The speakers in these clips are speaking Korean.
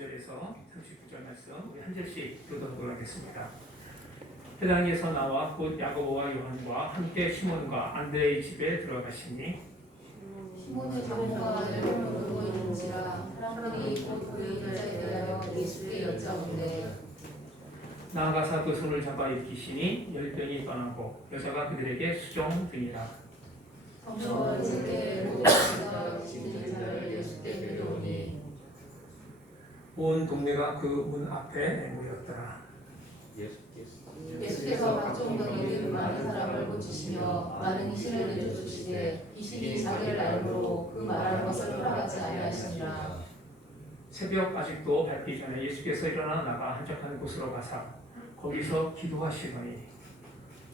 25절에서 39절 말씀 우리 한 절씩 읽어보도록 하겠습니다. 회당에서 나와 곧 야고보와 요한과 함께 시몬과 안드레의 집에 들어가시니 시몬의 종과 열매를 두고 있는지라 사람들이 곧 그의 여자에 대하여 예수께 여짜오되 나아가사 그 손을 잡아 일으키시니 열병이 떠나고 여자가 그들에게 수종되니라. 성령을 제게 모든 자가 지는 자를 예수께 데려오니 온 동네가 그 문 앞에 모였더라. 예수께서 각종 병에 많은 사람을 고치시며 많은 귀신을 내쫓으시되 귀신이 자기를 알므로 그 말하는 것을 허락하지 아니하시니라. 새벽 아직도 밝기 전에 예수께서 일어나 나가 한적한 곳으로 가사 거기서 기도하시더니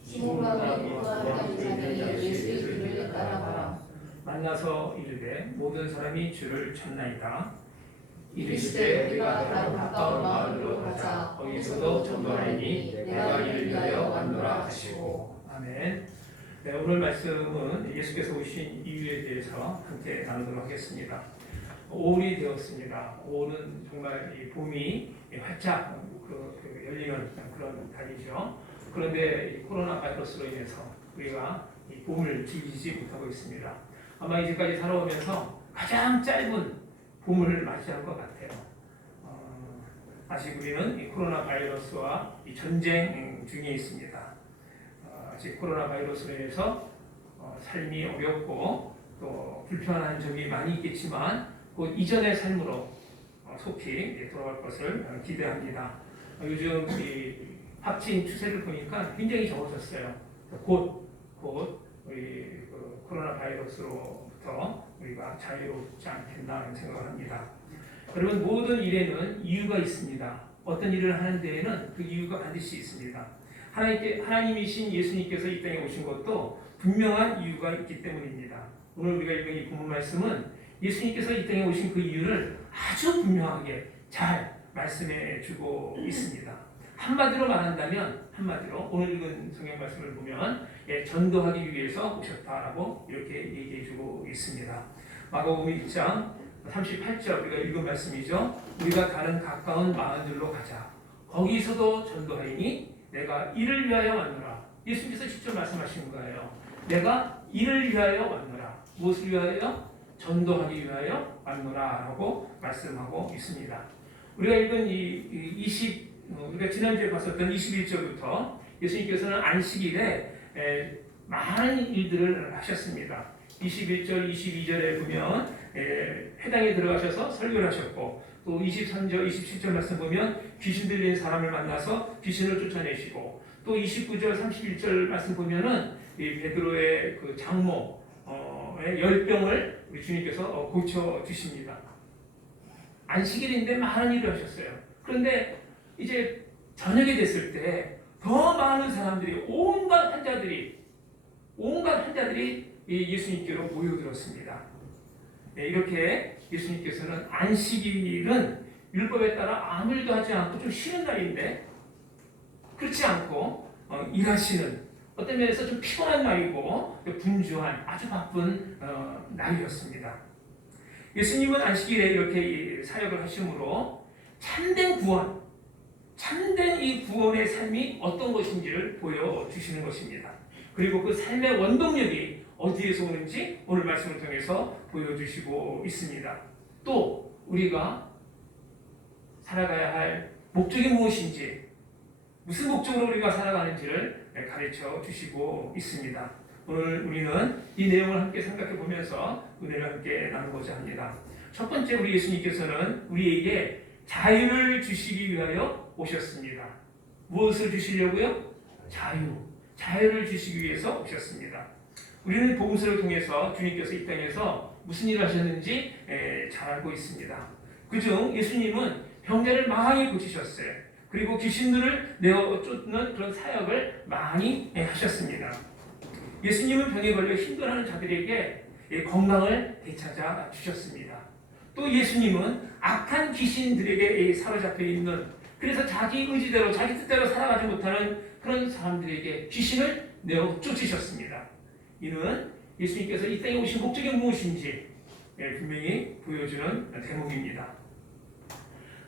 시몬과 베드로와 함께 자들이 예수의 길을 따라가라. 만나서 이르되 모든 사람이 주를 찾나이다. 이르시되 우리가 다른 가까운 마을로 가자. 거기서도 전도하리니 내가 이를 위하여 왔노라 하시고. 아멘. 네, 오늘 말씀은 예수께서 오신 이유에 대해서 함께 나누도록 하겠습니다. 5월이 되었습니다. 5월은 정말 이 봄이 활짝 열리는 그런 달이죠. 그런데 이 코로나 바이러스로 인해서 우리가 이 봄을 즐기지 못하고 있습니다. 아마 이제까지 살아오면서 가장 짧은 봄을 맞이한 것 같아요. 아직 우리는 이 코로나 바이러스와 이 전쟁 중에 있습니다. 아직 코로나 바이러스로 인해서 삶이 어렵고 또 불편한 점이 많이 있겠지만 곧 이전의 삶으로 속히 돌아갈 것을 기대합니다. 요즘 이 확진 추세를 보니까 굉장히 적어졌어요. 곧 우리 코로나 바이러스로부터 우리가 자유롭지 않겠나 생각을 합니다. 여러분, 모든 일에는 이유가 있습니다. 어떤 일을 하는 데에는 그 이유가 반드시 있습니다. 하나님이신 예수님께서 이 땅에 오신 것도 분명한 이유가 있기 때문입니다. 오늘 우리가 읽은 이 본문 말씀은 예수님께서 이 땅에 오신 그 이유를 아주 분명하게 잘 말씀해 주고 있습니다. 한마디로 말한다면, 오늘 읽은 성경 말씀을 보면 전도하기 위해서 오셨다라고 이렇게 얘기해 주고 있습니다. 마가복음 1장 38절 우리가 읽은 말씀이죠. 우리가 다른 가까운 마을들로 가자. 거기서도 전도하리니 내가 이를 위하여 왔노라. 예수님께서 직접 말씀하신 거예요. 내가 이를 위하여 왔노라. 무엇을 위하여? 전도하기 위하여 왔노라 라고 말씀하고 있습니다. 우리가 읽은 우리가 지난주에 봤었던 21절부터 예수님께서는 안식일에 많은 일들을 하셨습니다. 21절, 22절에 보면 회당에 들어가셔서 설교를 하셨고, 또 23절, 27절 말씀 보면 귀신 들린 사람을 만나서 귀신을 쫓아내시고, 또 29절, 31절 말씀 보면은 이 베드로의 그 장모의 열병을 우리 주님께서 고쳐 주십니다. 안식일인데 많은 일을 하셨어요. 그런데 이제 저녁이 됐을 때 더 많은 사람들이 온갖 환자들이 예수님께로 모여들었습니다. 이렇게 예수님께서는 안식일은 율법에 따라 아무 일도 하지 않고 좀 쉬는 날인데 그렇지 않고 일하시는, 어떤 면에서 좀 피곤한 날이고 분주한 아주 바쁜 날이었습니다. 예수님은 안식일에 이렇게 사역을 하심으로 참된 구원, 참된 이 구원의 삶이 어떤 것인지를 보여주시는 것입니다. 그리고 그 삶의 원동력이 어디에서 오는지 오늘 말씀을 통해서 보여주시고 있습니다. 또 우리가 살아가야 할 목적이 무엇인지, 무슨 목적으로 우리가 살아가는지를 가르쳐 주시고 있습니다. 오늘 우리는 이 내용을 함께 생각해 보면서 은혜를 함께 나누고자 합니다. 첫 번째, 우리 예수님께서는 우리에게 자유를 주시기 위하여 오셨습니다. 무엇을 주시려고요? 자유를 주시기 위해서 오셨습니다. 우리는 복음서를 통해서 주님께서 이 땅에서 무슨 일을 하셨는지 잘 알고 있습니다. 그중 예수님은 병자를 많이 고치셨어요. 그리고 귀신들을 내어 쫓는 그런 사역을 많이 하셨습니다. 예수님은 병에 걸려 힘들어하는 자들에게 건강을 되찾아 주셨습니다. 또 예수님은 악한 귀신들에게 사로잡혀 있는, 그래서 자기 의지대로 자기 뜻대로 살아가지 못하는 그런 사람들에게 귀신을 내어 쫓으셨습니다. 이는 예수님께서 이 땅에 오신 목적이 무엇인지 분명히 보여주는 대목입니다.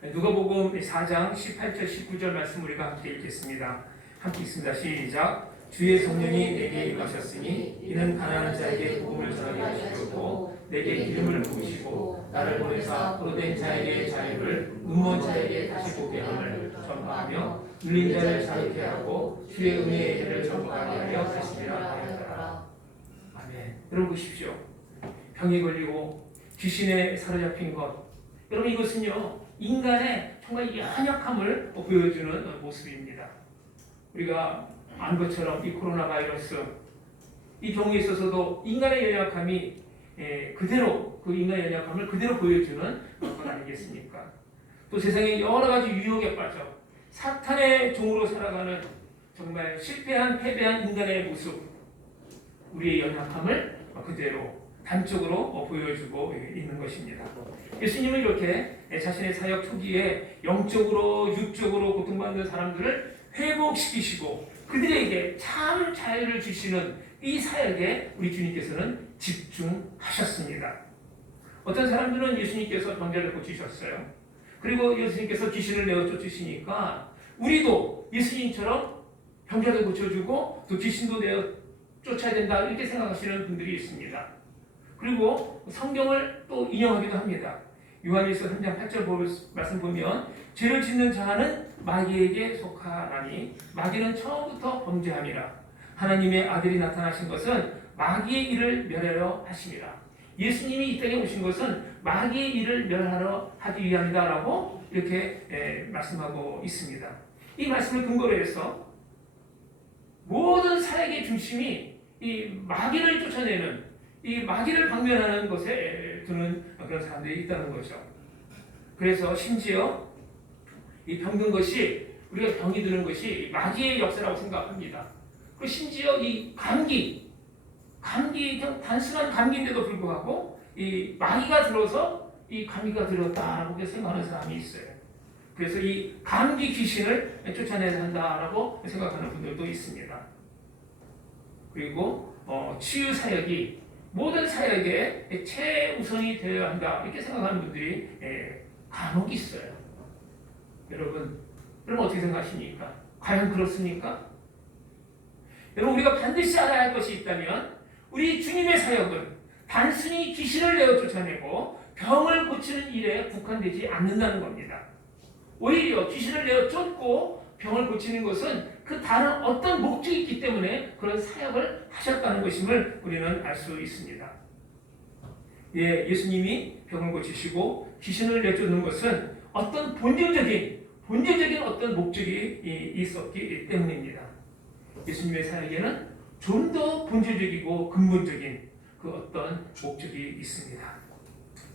누가복음 4장 18절 19절 말씀 우리가 함께 읽겠습니다. 함께 읽습니다. 시작. 주의 성령이 내게 임하셨으니 이는 가난한 자에게 복음을 전하게 하시려고 내게 기름을 부으시고 나를 보내사 포로된 자에게 자유를 눈먼 자에게 다시 보게 함을 전파하며 눌린 자를 자유케 하고 주의 은혜의 해를 전파하게 하려 하시리라 하였더라. 아멘. 여러분 보십시오. 병이 걸리고 귀신에 사로잡힌 것, 여러분 이것은요 인간의 정말 연약함을 보여주는 모습입니다. 우리가 안 것처럼 이 코로나 바이러스 이 경우에 있어서도 인간의 연약함이 그대로 그 인간의 연약함을 그대로 보여주는 것 아니겠습니까? 또 세상에 여러 가지 유혹에 빠져 사탄의 종으로 살아가는 정말 실패한 패배한 인간의 모습, 우리의 연약함을 그대로 단적으로 보여주고 있는 것입니다. 예수님은 이렇게 자신의 사역 초기에 영적으로 육적으로 고통받는 사람들을 회복시키시고 그들에게 참 자유를 주시는 이 사역에 우리 주님께서는 집중하셨습니다. 어떤 사람들은 예수님께서 병자를 고치셨어요. 그리고 예수님께서 귀신을 내어 쫓으시니까 우리도 예수님처럼 병자를 고쳐주고 또 귀신도 내어 쫓아야 된다 이렇게 생각하시는 분들이 있습니다. 그리고 성경을 또 인용하기도 합니다. 요한일서 3장 8절 말씀 보면 죄를 짓는 자는 마귀에게 속하나니 마귀는 처음부터 범죄함이라. 하나님의 아들이 나타나신 것은 마귀의 일을 멸하려 하심이라. 예수님이 이 땅에 오신 것은 마귀의 일을 멸하러 하기 위함이다라고 이렇게 말씀하고 있습니다. 이 말씀을 근거로 해서 모든 사역의 중심이 이 마귀를 쫓아내는 이 마귀를 방면하는 것에 두는 그런 사람들이 있다는 거죠. 그래서 심지어 이 병든 것이 우리가 병이 드는 것이 마귀의 역사라고 생각합니다. 그리고 심지어 이 감기 그냥 단순한 감기인데도 불구하고 이 마귀가 들어서 이 감기가 들었다라고 생각하는 사람이 있어요. 그래서 이 감기 귀신을 쫓아내야 한다라고 생각하는 분들도 있습니다. 그리고 치유 사역이 모든 사역에 최우선이 되어야 한다 이렇게 생각하는 분들이 간혹 있어요. 여러분 어떻게 생각하십니까? 과연 그렇습니까? 여러분 우리가 반드시 알아야 할 것이 있다면 우리 주님의 사역은 단순히 귀신을 내어 쫓아내고 병을 고치는 일에 국한되지 않는다는 겁니다. 오히려 귀신을 내어 쫓고 병을 고치는 것은 그 다른 어떤 목적이 있기 때문에 그런 사역을 하셨다는 것임을 우리는 알 수 있습니다. 예수님이 병을 고치시고 귀신을 내쫓는 것은 어떤 본질적인 어떤 목적이 있었기 때문입니다. 예수님의 사역에는 좀 더 본질적이고 근본적인 그 어떤 목적이 있습니다.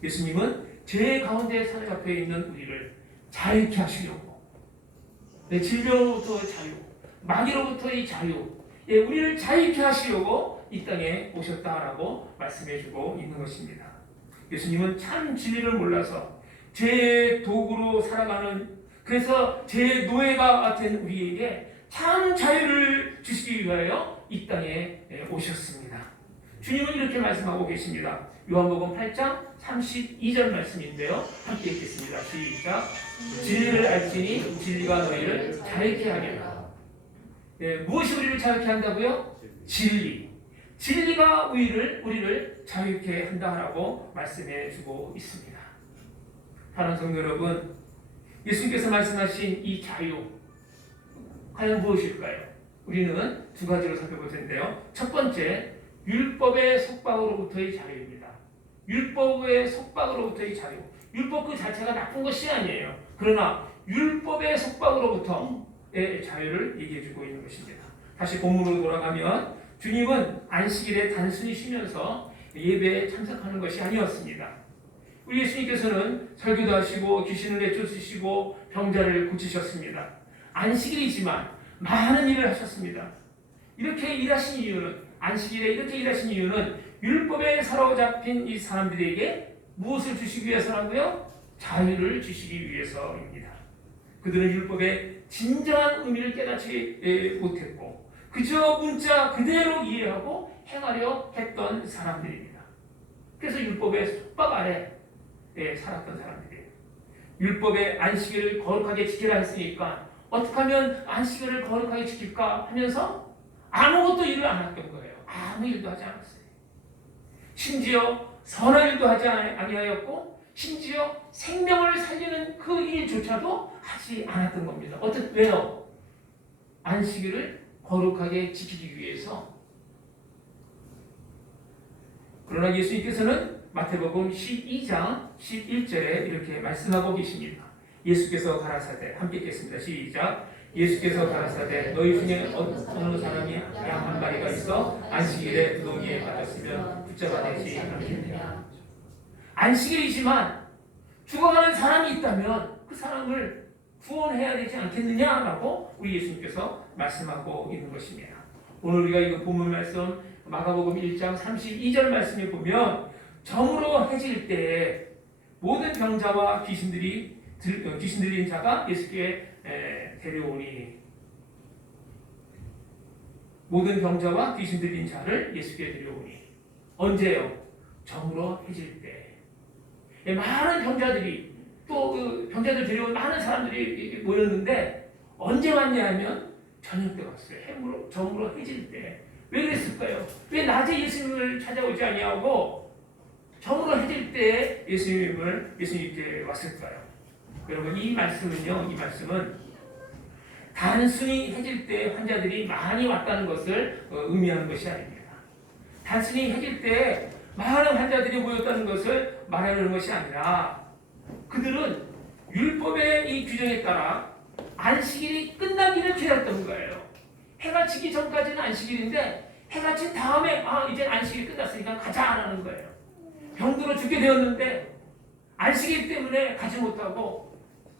예수님은 죄 가운데 사로잡혀 있는 우리를 자유케 하시려고 질병으로부터 자유, 마귀로부터의 자유, 우리를 자유케 하시려고 이 땅에 오셨다라고 말씀해주고 있는 것입니다. 예수님은 참 진리를 몰라서 죄의 도구로 살아가는 그래서 죄의 노예가 된 우리에게 참 자유를 주시기 위하여 이 땅에 오셨습니다. 주님은 이렇게 말씀하고 계십니다. 요한복음 8장 32절 말씀인데요. 함께 읽겠습니다. 시작. 진리를 알지니 진리가 너희를 자유케 하리라. 무엇이 우리를 자유케 한다고요? 진리. 진리가 우리를 자유케 한다라고 말씀해 주고 있습니다. 사랑하는 성도 여러분, 예수님께서 말씀하신 이 자유 과연 무엇일까요? 우리는 두 가지로 살펴볼 텐데요. 첫 번째, 율법의 속박으로부터의 자유입니다. 율법의 속박으로부터의 자유. 율법 그 자체가 나쁜 것이 아니에요. 그러나 율법의 속박으로부터의 자유를 얘기해주고 있는 것입니다. 다시 본문으로 돌아가면 주님은 안식일에 단순히 쉬면서 예배에 참석하는 것이 아니었습니다. 우리 예수님께서는 설교도 하시고 귀신을 내쫓으시고 병자를 고치셨습니다. 안식일이지만 많은 일을 하셨습니다. 이렇게 일하신 이유는 안식일에 이렇게 일하신 이유는 율법에 사로잡힌 이 사람들에게 무엇을 주시기 위해서라고요? 자유를 주시기 위해서입니다. 그들은 율법의 진정한 의미를 깨닫지 못했고 그저 문자 그대로 이해하고 행하려 했던 사람들입니다. 그래서 율법의 속박 아래 살았던 사람들이에요. 율법의 안식일을 거룩하게 지키라 했으니까 어떻게 하면 안식일을 거룩하게 지킬까 하면서 아무것도 일을 안 했던 거예요. 아무 일도 하지 않았어요. 심지어 선한 일도 하지 아니하였고 심지어 생명을 살리는 그 일조차도 하지 않았던 겁니다. 왜요? 안식일을 거룩하게 지키기 위해서. 그러나 예수님께서는 마태복음 12장 11절에 이렇게 말씀하고 계십니다. 예수께서 가라사대, 함께 읽겠습니다. 시작. 예수께서 가라사대 너희 중에 어느 사람이 양 한 마리가 있어 안식일에 두더기에 빠졌으면 붙잡아내지 않겠느냐. 안식일이지만 죽어가는 사람이 있다면 그 사람을 구원해야 되지 않겠느냐라고 우리 예수님께서 말씀하고 있는 것입니다. 오늘 우리가 이 본문 말씀 마가복음 1장 32절 말씀에 보면 정으로 해질 때에 모든 병자와 귀신 들린 자가 예수께 데려오니 모든 병자와 귀신 들린 자를 예수께 데려오니 언제요? 정으로 해질 때 많은 병자들이 또 그 병자들 데려온 많은 사람들이 모였는데 언제 왔냐 하면 저녁 때 왔어요. 정으로 해질 때. 왜 그랬을까요? 왜 낮에 예수님을 찾아오지 아니하고 정으로 해질 때 예수님께 왔을까요? 여러분 이 말씀은 단순히 해질 때 환자들이 많이 왔다는 것을 의미하는 것이 아닙니다. 단순히 해질 때 많은 환자들이 모였다는 것을 말하는 것이 아니라 그들은 율법의 이 규정에 따라 안식일이 끝나기를 기다렸던 거예요. 해가 지기 전까지는 안식일인데 해가 진 다음에 이제 안식일이 끝났으니까 가자라는 거예요. 병들어 죽게 되었는데 안식일 때문에 가지 못하고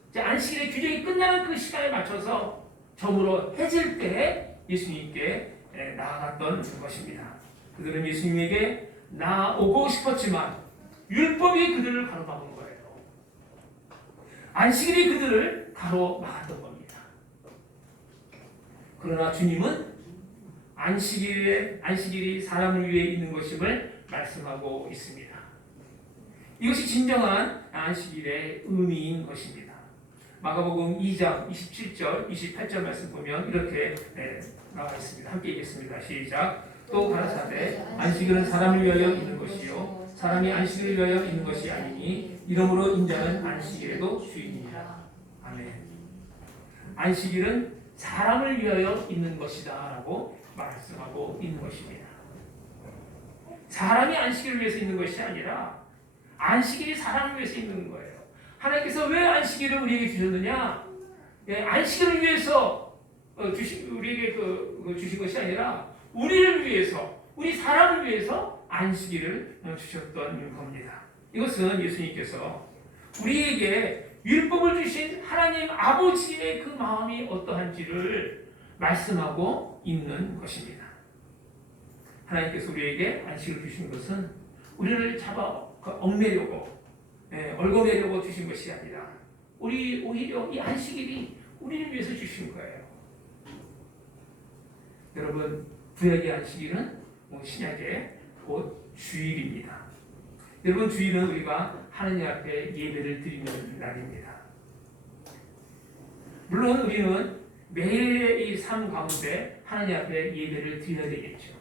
이제 안식일의 규정이 끝나는 그 시간에 맞춰서 정으로 해질 때 예수님께 나아갔던 것입니다. 그들은 예수님에게 나오고 싶었지만 율법이 그들을 가로막은 거예요. 안식일이 그들을 가로막았던 겁니다. 그러나 주님은 안식일이 사람을 위해 있는 것임을 말씀하고 있습니다. 이것이 진정한 안식일의 의미인 것입니다. 마가복음 2장 27절, 28절 말씀 보면 이렇게 나와 있습니다. 함께 읽겠습니다. 시작. 또 가라사대 안식일은 사람을 위하여 있는 것이요 사람이 안식일을 위하여 있는 것이 아니니 이러므로 인자는 안식일에도 주인이라. 아멘. 안식일은 사람을 위하여 있는 것이다 라고 말씀하고 있는 것입니다. 사람이 안식일을 위해서 있는 것이 아니라 안식일이 사람을 위해서 있는 거예요. 하나님께서 왜 안식일을 우리에게 주셨느냐? 안식일을 위해서 우리에게 주신 것이 아니라 우리를 위해서, 우리 사람을 위해서 안식일을 주셨던 겁니다. 이것은 예수님께서 우리에게 율법을 주신 하나님 아버지의 그 마음이 어떠한지를 말씀하고 있는 것입니다. 하나님께서 우리에게 안식을 주신 것은 우리를 잡아 얽매려고 얽어매려고 주신 것이 아니라 오히려 이 안식일이 우리를 위해서 주신 거예요. 여러분 구약의 안식일은 신약의 곧 주일입니다. 여러분 주일은 우리가 하나님 앞에 예배를 드리는 날입니다. 물론 우리는 매일의 이 삶 가운데 하나님 앞에 예배를 드려야 되겠죠.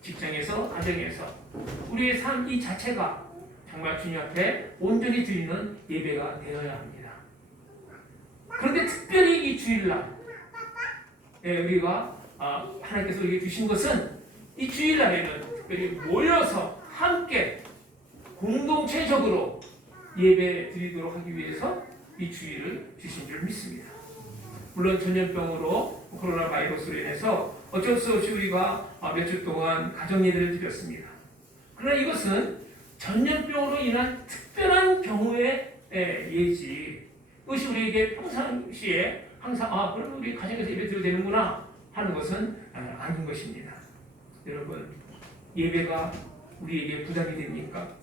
직장에서, 가정에서 우리의 삶 이 자체가 정말 주님 앞에 온전히 드리는 예배가 되어야 합니다. 그런데 특별히 이 주일날 우리가 하나님께서 우리에게 주신 것은 이 주일날에는 특별히 모여서 함께 공동체적으로 예배 드리도록 하기 위해서 이 주일을 주신 줄 믿습니다. 물론 전염병으로 코로나 바이러스로 인해서 어쩔 수 없이 우리가 몇 주 동안 가정 예배를 드렸습니다. 그러나 이것은 전염병으로 인한 특별한 경우의 예지. 그것이 우리에게 평상시에 항상 그럼 우리 가정에서 예배 드려도 되는구나 하는 것은 아닌 것입니다. 여러분 예배가 우리에게 부담이 됩니까?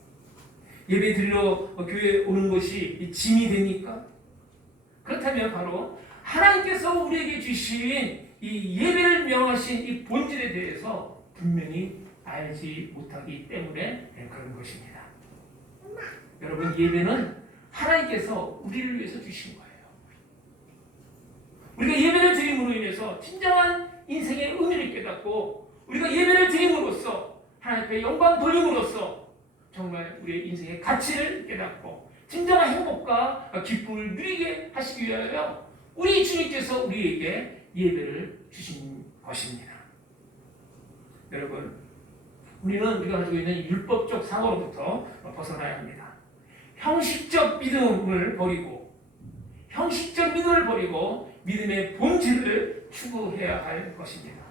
예배 드리러 교회에 오는 것이 짐이 됩니까? 그렇다면 바로 하나님께서 우리에게 주신 이 예배를 명하신 이 본질에 대해서 분명히 알지 못하기 때문에 그런 것입니다. 여러분 예배는 하나님께서 우리를 위해서 주신 거예요. 우리가 예배를 드림으로 인해서 진정한 인생의 의미를 깨닫고 우리가 예배를 드림으로써 하나님 앞에 영광 돌림으로써 정말 우리의 인생의 가치를 깨닫고 진정한 행복과 기쁨을 누리게 하시기 위하여 우리 주님께서 우리에게 예배를 주신 것입니다. 여러분, 우리가 가지고 있는 율법적 사고로부터 벗어나야 합니다. 형식적 믿음을 버리고 믿음의 본질을 추구해야 할 것입니다.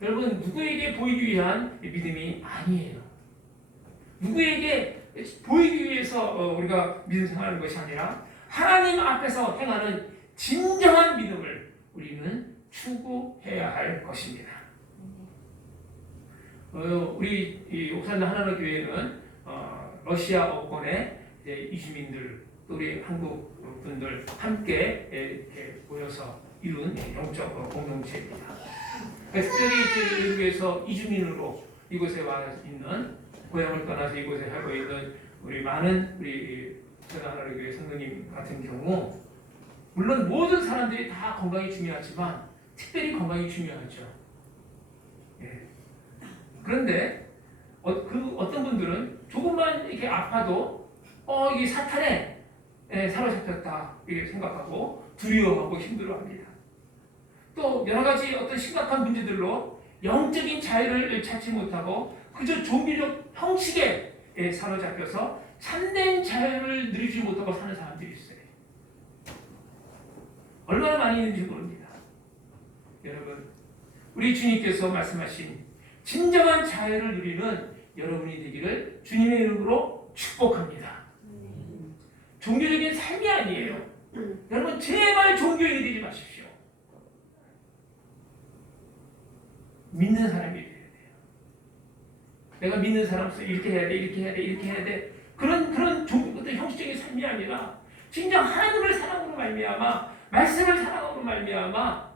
여러분, 누구에게 보이기 위한 믿음이 아니에요. 누구에게 보이기 위해서 우리가 믿음 생활하는 것이 아니라 하나님 앞에서 행하는 진정한 믿음을 우리는 추구해야 할 것입니다. 우리 이 옥산당 하나님 교회는 러시아어권의 이주민들 또 우리 한국 분들 함께 이렇게 모여서 이룬 영적 공동체입니다. 특별히 외국에서 이주민으로 이곳에 와 있는 고향을 떠나서 이곳에 살고 있는 우리 많은 우리 옥산당 하나님 교회 성도님 같은 경우 물론 모든 사람들이 다 건강이 중요하지만 특별히 건강이 중요하죠. 예. 그런데 어떤 분들은 조금만 이렇게 아파도 이게 사탄에 사로잡혔다 이렇게 생각하고 두려워하고 힘들어합니다. 또 여러 가지 어떤 심각한 문제들로 영적인 자유를 찾지 못하고 그저 종교적 형식에 사로잡혀서 참된 자유를 누리지 못하고 사는 사람들이 있어요. 얼마나 많이 있는지 모릅니다. 여러분, 우리 주님께서 말씀하신 진정한 자유를 누리는 여러분이 되기를 주님의 이름으로 축복합니다. 종교적인 삶이 아니에요. 여러분, 제발 종교인이 되지 마십시오. 믿는 사람이 돼야 돼요. 내가 믿는 사람으로서 이렇게 해야 돼, 이렇게 해야 돼, 이렇게 해야 돼. 그런 어떤 형식적인 삶이 아니라 진정 하나님을 사랑으로 말미암아 말씀을 사랑으로 말미암아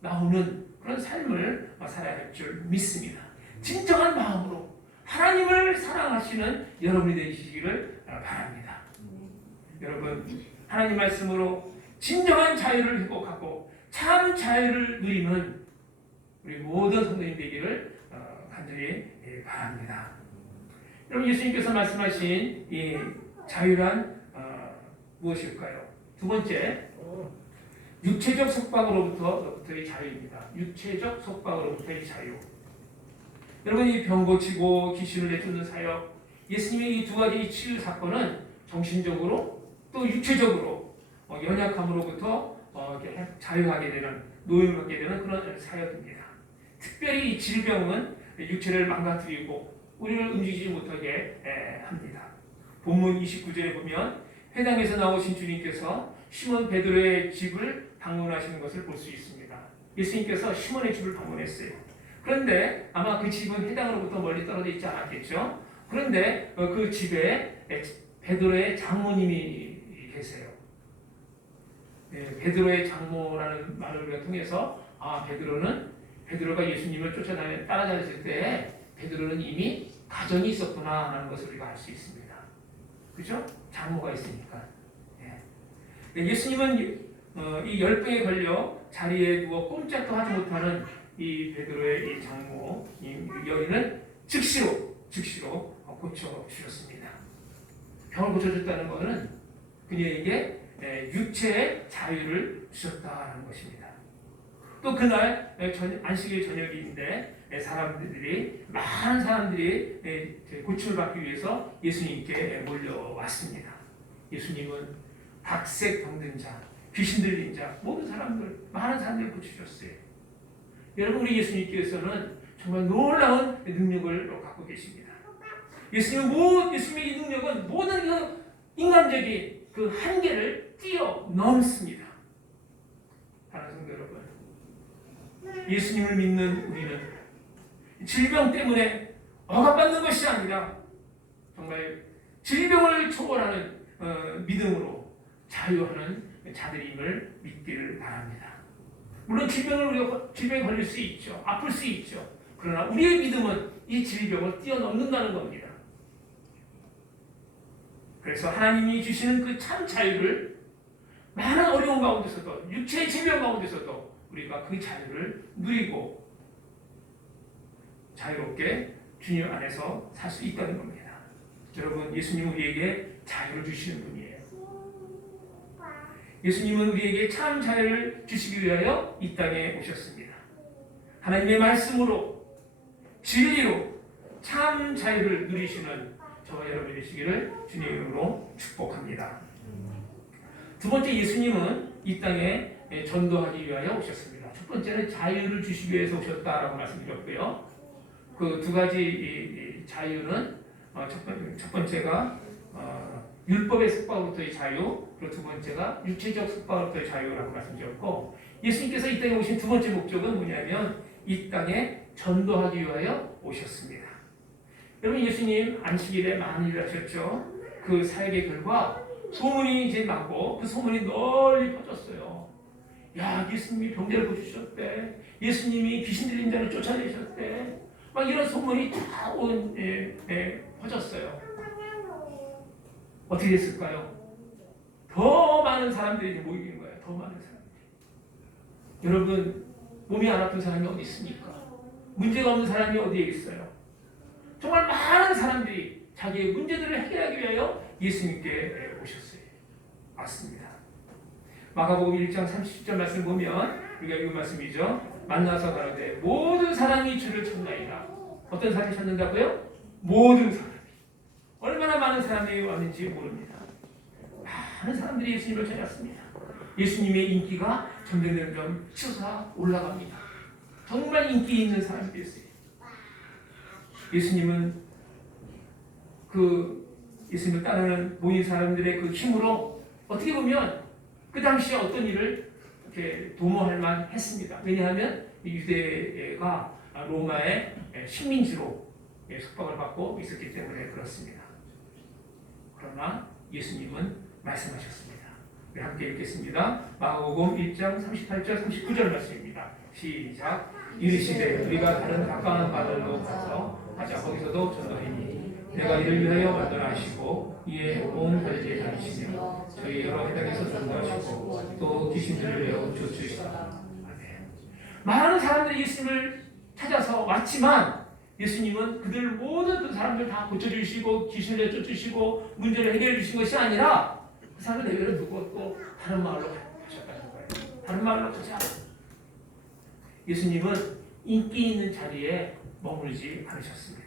나오는 그런 삶을 살아야 할 줄 믿습니다. 진정한 마음으로 하나님을 사랑하시는 여러분이 되시기를 바랍니다. 여러분, 하나님 말씀으로 진정한 자유를 회복하고 참 자유를 누리는 우리 모든 성도님 되기를 간절히 바랍니다. 여러분, 예수님께서 말씀하신 이 자유란 무엇일까요? 두 번째, 육체적 속박으로부터의 자유입니다. 육체적 속박으로부터의 자유. 여러분, 이 병 고치고 귀신을 내쫓는 사역, 예수님의 이 두 가지 치유 사건은 정신적으로 또 육체적으로 연약함으로부터 자유하게 되는, 노임을 받게 되는 그런 사역입니다. 특별히 이 질병은 육체를 망가뜨리고 우리를 움직이지 못하게 합니다. 본문 29절에 보면 회당에서 나오신 주님께서 시몬 베드로의 집을 방문하시는 것을 볼 수 있습니다. 예수님께서 시몬의 집을 방문했어요. 그런데 아마 그 집은 회당으로부터 멀리 떨어져 있지 않았겠죠. 그런데 그 집에 베드로의 장모님이 계세요. 베드로의 장모라는 말을 우리가 통해서 베드로가 예수님을 따라다녔을 때 베드로는 이미 가정이 있었구나 하는 것을 우리가 알 수 있습니다. 그죠? 장모가 있으니까. 예수님은 이 열병에 걸려 자리에 누워 꼼짝도 하지 못하는 이 베드로의 이 장모, 이 여인을 즉시로 고쳐주셨습니다. 병을 고쳐줬다는 것은 그녀에게 육체의 자유를 주셨다는 것입니다. 또 그날 안식일 저녁인데 많은 사람들이 고침을 받기 위해서 예수님께 몰려왔습니다. 예수님은 각색 병든 자, 귀신 들린 자, 많은 사람들을 고쳐주셨어요. 여러분, 우리 예수님께서는 정말 놀라운 능력을 갖고 계십니다. 예수님의 이 능력은 모든 그 인간적인 그 한계를 뛰어넘습니다. 사랑하는 성도 여러분, 예수님을 믿는 우리는 질병 때문에 억압받는 것이 아니라 정말 질병을 초월하는 믿음으로 자유하는 자들임을 믿기를 바랍니다. 물론 질병에 걸릴 수 있죠. 아플 수 있죠. 그러나 우리의 믿음은 이 질병을 뛰어넘는다는 겁니다. 그래서 하나님이 주시는 그 참 자유를 많은 어려운 가운데서도 육체의 질병 가운데서도 우리가 그 자유를 누리고 자유롭게 주님 안에서 살 수 있다는 겁니다. 여러분, 예수님은 우리에게 자유를 주시는 분이에요. 예수님은 우리에게 참 자유를 주시기 위하여 이 땅에 오셨습니다. 하나님의 말씀으로 진리로 참 자유를 누리시는 저와 여러분이 되시기를 주님의 이름으로 축복합니다. 두 번째, 예수님은 이 땅에 전도하기 위하여 오셨습니다. 첫 번째는 자유를 주시기 위해서 오셨다라고 말씀드렸고요. 그 두 가지 이 자유는 첫 번째가 율법의 속박으로부터의 자유, 그리고 두 번째가 육체적 속박으로부터의 자유라고 말씀드렸고, 예수님께서 이 땅에 오신 두 번째 목적은 뭐냐면 이 땅에 전도하기 위하여 오셨습니다. 여러분, 예수님 안식일에 많은 일을 하셨죠. 그 사역의 결과 소문이 이제 나고 그 소문이 널리 퍼졌어요. 야, 예수님이 병자를 고치셨대. 예수님이 귀신 들린 자를 쫓아내셨대. 막 이런 소문이 다 퍼졌어요. 어떻게 됐을까요? 더 많은 사람들이 모이는 거예요. 더 많은 사람들이. 여러분, 몸이 안 아픈 사람이 어디 있습니까? 문제가 없는 사람이 어디에 있어요? 정말 많은 사람들이 자기의 문제들을 해결하기 위하여 예수님께 오셨어요. 맞습니다. 마가복음 1장 30절 말씀 보면 우리가 읽은 말씀이죠. 만나서 가로되 모든 사람이 주를 찾나이다. 어떤 사람이 찾는다고요? 모든 사람이. 얼마나 많은 사람이 왔는지 모릅니다. 많은 사람들이 예수님을 찾았습니다. 예수님의 인기가 점점 치솟아 올라갑니다. 정말 인기 있는 사람들이었어요. 예수님은 예수님을 따르는 모인 사람들의 그 힘으로 어떻게 보면 그 당시에 어떤 일을 이렇게 도모할 만 했습니다. 왜냐하면 유대가 로마의 식민지로 속박을 받고 있었기 때문에 그렇습니다. 그러나 예수님은 말씀하셨습니다. 우리 함께 읽겠습니다. 마가복음 1장 38절 39절 말씀입니다. 시작. 이르시되 우리가 다른 가까운 바다로 가서 하자. 거기서도 전도하니 내가 이를 위하여 만들어하시고 이에 온 갈대에 다니시며 저희 여러 해당에서 전도하시고 또 귀신들을 내어 쫓으시다. 많은 사람들이 예수님을 찾아서 왔지만 예수님은 그들 모든 그 사람들 다 고쳐주시고 귀신을 쫓으시고 문제를 해결해 주신 것이 아니라 그 사람을 내버려 두고 또 다른 마을로 가셨다는 거예요. 다른 마을로 가자. 예수님은 인기 있는 자리에 머물지 않으셨습니다.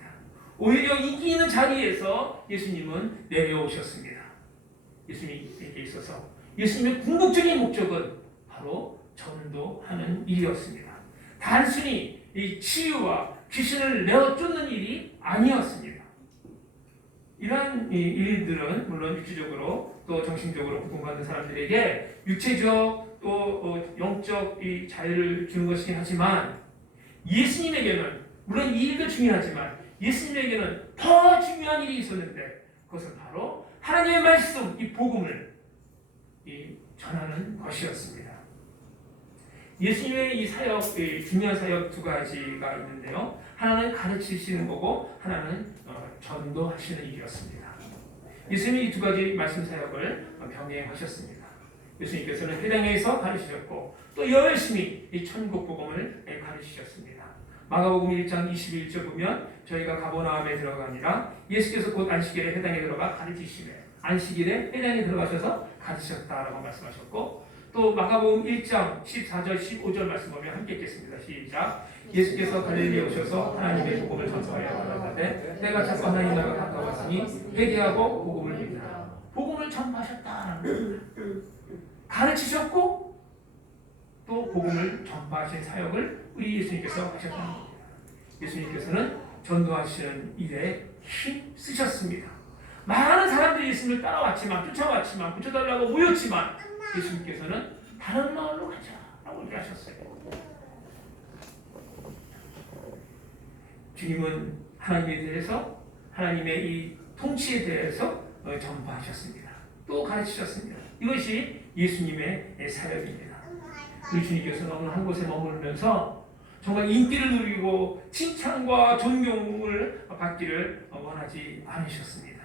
오히려 인기 있는 자리에서 예수님은 내려오셨습니다. 예수님에게 있어서 예수님의 궁극적인 목적은 바로 전도하는 일이었습니다. 단순히 이 치유와 귀신을 내어 쫓는 일이 아니었습니다. 이러한 일들은 물론 육체적으로 또 정신적으로 고통받는 사람들에게 육체적 또 영적 이 자유를 주는 것이긴 하지만 예수님에게는 물론 이 일도 중요하지만 예수님에게는 더 중요한 일이 있었는데 그것은 바로 하나님의 말씀, 이 복음을 전하는 것이었습니다. 예수님의 이 사역, 중요한 사역 두 가지가 있는데요. 하나는 가르치시는 거고 하나는 전도하시는 일이었습니다. 예수님이 이 두 가지 말씀 사역을 병행하셨습니다. 예수님께서는 회당에서 가르치셨고 또 열심히 이 천국 복음을 가르치셨습니다. 마가복음 1장 21절 보면 저희가 가버나움에 들어가니라 예수께서 곧 안식일에 회당에 들어가 가르치시네. 안식일에 회당에 들어가셔서 가르치셨다라고 말씀하셨고 또 마가복음 1장 14절 15절 말씀 보면 함께 읽겠습니다. 시작. 예수께서 갈릴리에 오셔서 하나님의 복음을 전파하여 가라사대 때가 찼고 하나님 나라가 가까웠으니 회개하고 복음을 믿으라. 복음을 전파하셨다라는 겁니다. 가르치셨고 또 복음을 전파하신 사역을 우리 예수님께서 하셨다는 겁니다. 예수님께서는 전도하시는 일에 힘 쓰셨습니다. 많은 사람들이 예수님을 따라왔지만 쫓아왔지만 고쳐달라고 모였지만 예수님께서는 다른 마을로 가자라고 얘기하셨어요. 주님은 하나님에 대해서 하나님의 이 통치에 대해서 전파하셨습니다. 또 가르치셨습니다. 이것이 예수님의 사역입니다. 우리 주님께서는 오늘 한 곳에 머물면서 정말 인기를 누리고 칭찬과 존경을 받기를 원하지 않으셨습니다.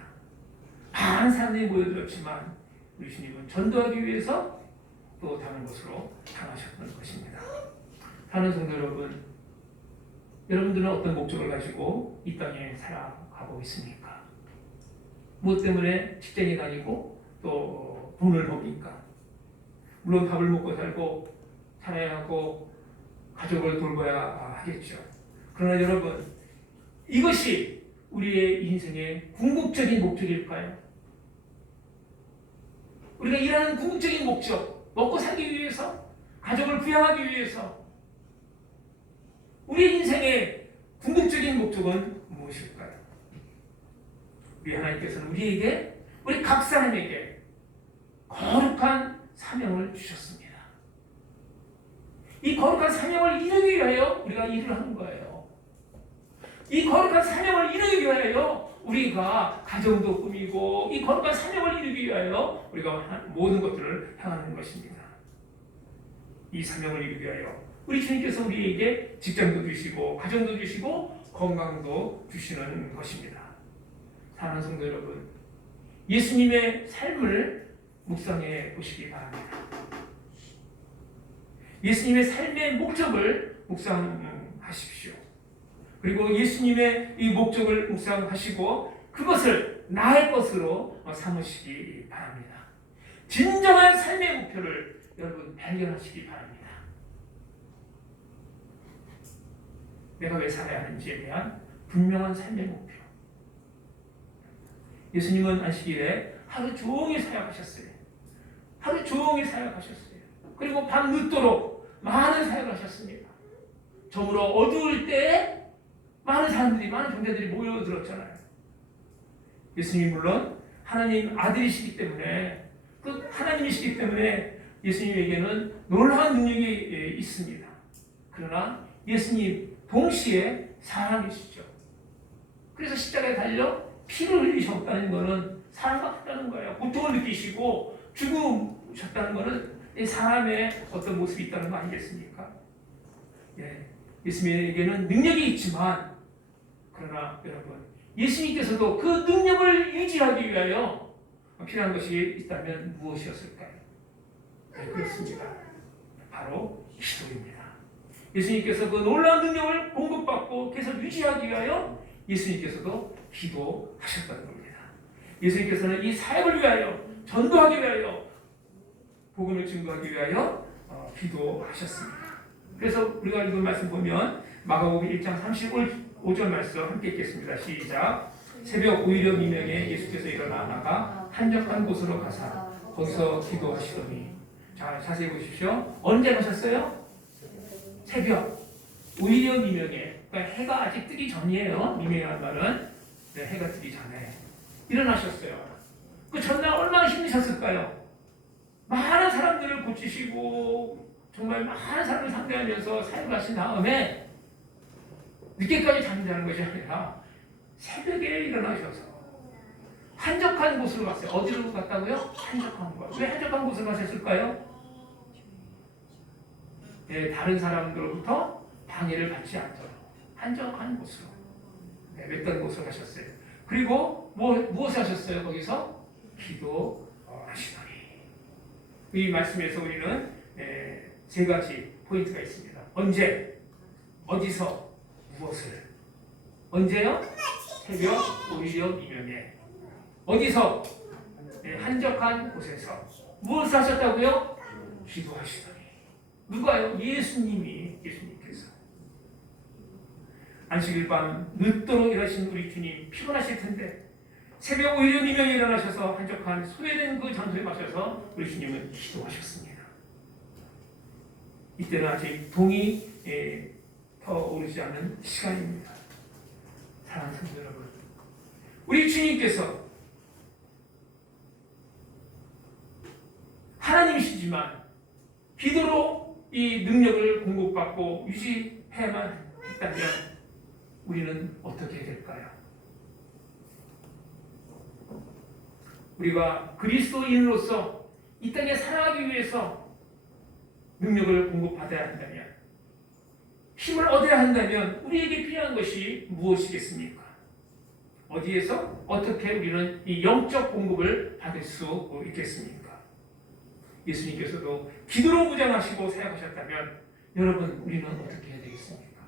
많은 사람들이 모여들었지만 우리 주님은 전도하기 위해서 또 다른 곳으로 향하셨던 것입니다. 사랑하는 성도 여러분, 여러분들은 어떤 목적을 가지고 이 땅에 살아가고 있습니까? 무엇 때문에 직장에 다니고 또 돈을 법니까? 물론 밥을 먹고 살고 살아야 하고 가족을 돌봐야 하겠죠. 그러나 여러분, 이것이 우리의 인생의 궁극적인 목적일까요? 우리가 일하는 궁극적인 목적, 먹고 살기 위해서, 가족을 부양하기 위해서, 우리 인생의 궁극적인 목적은 무엇일까요? 우리 하나님께서는 우리 각 사람에게 거룩한 사명을 주셨습니다. 이 거룩한 사명을 이루기 위하여 우리가 일을 하는 거예요. 이 거룩한 사명을 이루기 위하여 우리가 가정도 꾸미고, 이 거룩한 사명을 이루기 위하여 우리가 모든 것들을 향하는 것입니다. 이 사명을 이루기 위하여 우리 주님께서 우리에게 직장도 주시고 가정도 주시고 건강도 주시는 것입니다. 사랑하는 성도 여러분, 예수님의 삶을 묵상해 보시기 바랍니다. 예수님의 삶의 목적을 묵상하십시오. 그리고 예수님의 이 목적을 묵상하시고 그것을 나의 것으로 삼으시기 바랍니다. 진정한 삶의 목표를 여러분 발견하시기 바랍니다. 내가 왜 살아야 하는지에 대한 분명한 삶의 목표. 예수님은 안식일에 하루 종일 사역하셨어요. 하루 종일 사역하셨어요. 그리고 밤 늦도록 많은 사역을 하셨습니다. 저물어 어두울 때 많은 사람들이, 많은 종자들이 모여들었잖아요. 예수님 물론 하나님 아들이시기 때문에, 그 하나님이시기 때문에 예수님에게는 놀라운 능력이 있습니다. 그러나 예수님 동시에 사람이시죠. 그래서 십자가에 달려 피를 흘리셨다는 것은 사랑받았다는 거예요. 고통을 느끼시고 죽으셨다는 것은 사람의 어떤 모습이 있다는 거 아니겠습니까? 예, 예수님에게는 능력이 있지만, 그러나 여러분, 예수님께서도 그 능력을 유지하기 위하여 필요한 것이 있다면 무엇이었을까요? 네, 그렇습니다. 바로 기도입니다. 예수님께서 그 놀라운 능력을 공급받고 계속 유지하기 위하여 예수님께서도 기도하셨다는 겁니다. 예수님께서는 이 사역을 위하여, 전도하기 위하여, 복음을 증거하기 위하여 기도하셨습니다. 그래서 우리가 읽은 말씀 보면 마가복음 1장 35절 말씀 함께 읽겠습니다. 시작. 새벽 5일여 미명에 예수께서 일어나 나가 한적한 곳으로 가사 거기서 기도하시더니, 자, 자세히 보십시오. 언제 가셨어요? 새벽 5일여 미명에, 그러니까 해가 아직 뜨기 전이에요. 미명이라는 말은 해가 뜨기 전에 일어나셨어요. 그 전날 얼마나 힘드셨을까요? 많은 사람들을 고치시고 정말 많은 사람을 상대하면서 사역을 하신 다음에 늦게까지 잠자는 것이 아니라 새벽에 일어나셔서 한적한 곳으로 갔어요. 어디로 갔다고요? 한적한 곳. 왜 한적한 곳으로 가셨을까요? 네, 다른 사람들로부터 방해를 받지 않도록 한적한 곳으로, 외딴 곳으로 가셨어요. 그리고 무엇을 하셨어요? 거기서 기도하시더니. 이 말씀에서 우리는 세 가지 포인트가 있습니다. 언제, 어디서, 무엇을. 언제요? 새벽 5일여 미명에. 어디서? 한적한 곳에서. 무엇을 하셨다고요? 기도하시더니. 누가요? 예수님께서. 안식일 밤 늦도록 일하신 우리 주님, 피곤하실 텐데 새벽 5일여 미명에 일어나셔서 한적한 소외된 그 장소에 가셔서 우리 주님은 기도하셨습니다. 이때는 아직 동이 터오르지 않은 시간입니다. 사랑하는 성도 여러분, 우리 주님께서 하나님이시지만 기도로 이 능력을 공급받고 유지해야만 했다면 우리는 어떻게 해야 될까요? 우리가 그리스도인으로서 이 땅에 살아가기 위해서 능력을 공급받아야 한다면, 힘을 얻어야 한다면 우리에게 필요한 것이 무엇이겠습니까? 어디에서 어떻게 우리는 이 영적 공급을 받을 수 있겠습니까? 예수님께서도 기도로 무장하시고 사역하셨다면 여러분 우리는 어떻게 해야 되겠습니까?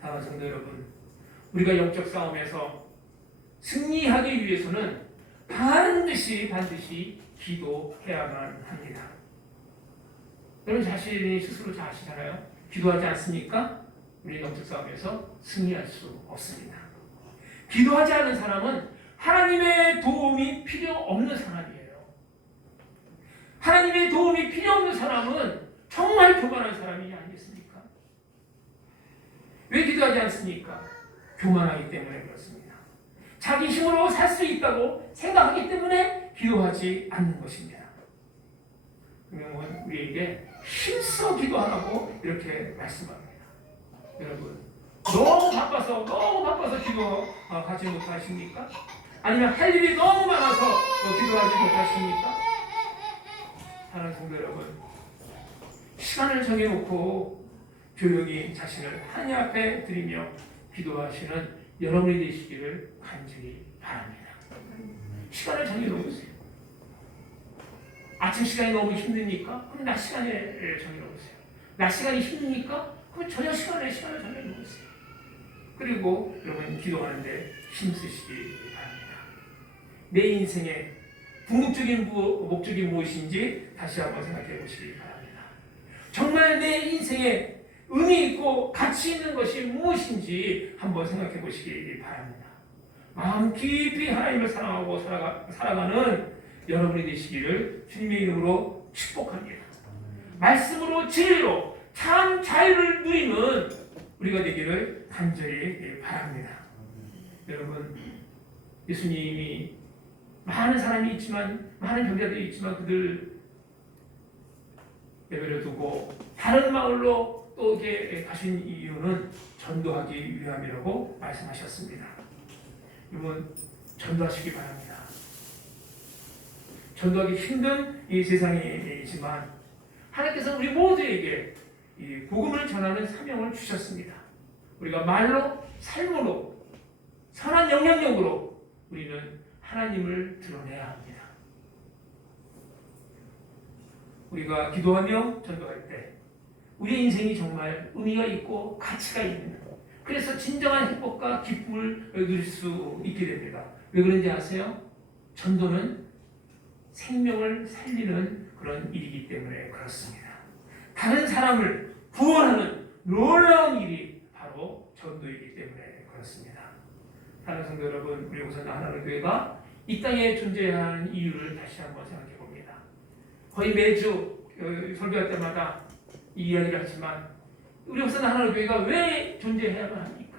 사랑하는 성도 여러분, 우리가 영적 싸움에서 승리하기 위해서는 반드시 기도해야만 합니다. 여러분 자신이 스스로 잘 아시잖아요. 기도하지 않습니까? 우리 영적 싸움에서 승리할 수 없습니다. 기도하지 않은 사람은 하나님의 도움이 필요 없는 사람이에요. 하나님의 도움이 필요 없는 사람은 정말 교만한 사람이 아니겠습니까? 왜 기도하지 않습니까? 교만하기 때문에 그렇습니다. 자기 힘으로 살 수 있다고 생각하기 때문에 기도하지 않는 것입니다. 그러면 우리에게 힘써 기도하라고 이렇게 말씀합니다. 여러분 너무 바빠서 기도하지 못하십니까? 아니면 할 일이 너무 많아서 기도하지 못하십니까? 사랑하는 성도 여러분, 시간을 정해놓고 조용히 자신을 하나님 앞에 드리며 기도하시는 여러분이 되시기를 간절히 바랍니다. 시간을 정해놓으세요. 아침 시간이 너무 힘드니까 그럼 낮 시간에 정해놓으세요. 낮 시간이 힘드니까 그럼 저녁 시간을 정해놓으세요. 그리고 여러분 기도하는데 힘쓰시기 바랍니다. 내 인생의 궁극적인 목적이 무엇인지 다시 한번 생각해 보시기 바랍니다. 정말 내 인생에 의미 있고 가치 있는 것이 무엇인지 한번 생각해 보시기 바랍니다. 마음 깊이 하나님을 사랑하고 살아가는 여러분이 되시기를 주님의 이름으로 축복합니다. 말씀으로 진리로 참 자유를 누리는 우리가 되기를 간절히 바랍니다. 여러분 예수님이 많은 사람이 있지만 많은 병자들이 있지만 그들 내버려 두고 다른 마을로 또 이렇게 가신 이유는 전도하기 위함이라고 말씀하셨습니다. 여러분 전도하시기 바랍니다. 전도하기 힘든 이 세상이지만 하나님께서는 우리 모두에게 이 복음을 전하는 사명을 주셨습니다. 우리가 말로 삶으로 선한 영향력으로 우리는 하나님을 드러내야 합니다. 우리가 기도하며 전도할 때 우리의 인생이 정말 의미가 있고 가치가 있는, 그래서 진정한 행복과 기쁨을 누릴 수 있게 됩니다. 왜 그런지 아세요? 전도는 생명을 살리는 그런 일이기 때문에 그렇습니다. 다른 사람을 구원하는 놀라운 일이 바로 전도이기 때문에 그렇습니다. 사랑하는 성도 여러분, 우리 우선 하나님 교회가 이 땅에 존재하는 이유를 다시 한번 생각해 봅니다. 거의 매주 설교할 때마다 이 이야기를 하지만 우리 우선 하나님 교회가 왜 존재해야만 합니까?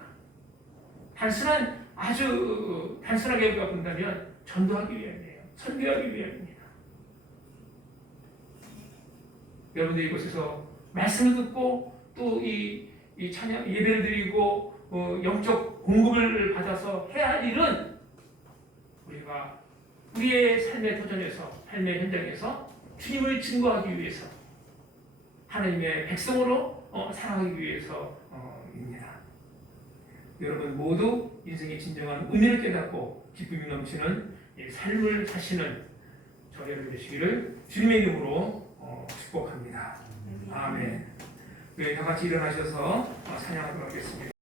아주 단순하게 우리가 본다면 전도하기 위함이에요. 선교하기 위함입니다. 여러분들 이곳에서 말씀을 듣고 또 이 찬양 예배를 드리고 영적 공급을 받아서 해야 할 일은 우리가 우리의 삶의 도전에서, 삶의 현장에서 주님을 증거하기 위해서, 하나님의 백성으로 살아가기 위해서입니다. 여러분 모두 인생의 진정한 의미를 깨닫고 기쁨이 넘치는 삶을 사시는 저 여러분 되시기를 주님의 이름으로 축복합니다. 아멘. 다 같이 일어나셔서 찬양하도록 하겠습니다.